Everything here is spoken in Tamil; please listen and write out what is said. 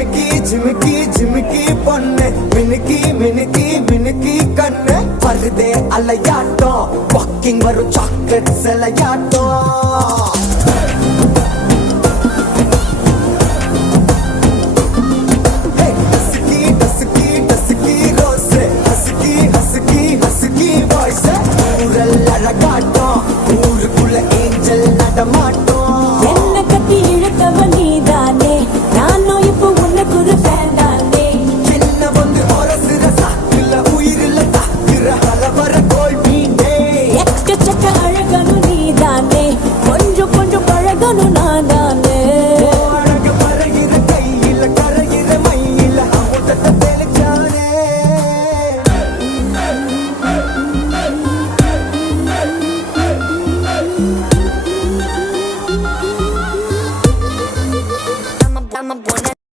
ஜிமிக்கி ஜிமிக்கி ஜிமிக்கி பொண்ணு மினுக்கி மினுக்கி மினுக்கி கண்ணு வருதே அலையாட்டம் வாக்கிங் வரும் சாக்லேட் சிலையாட்டம்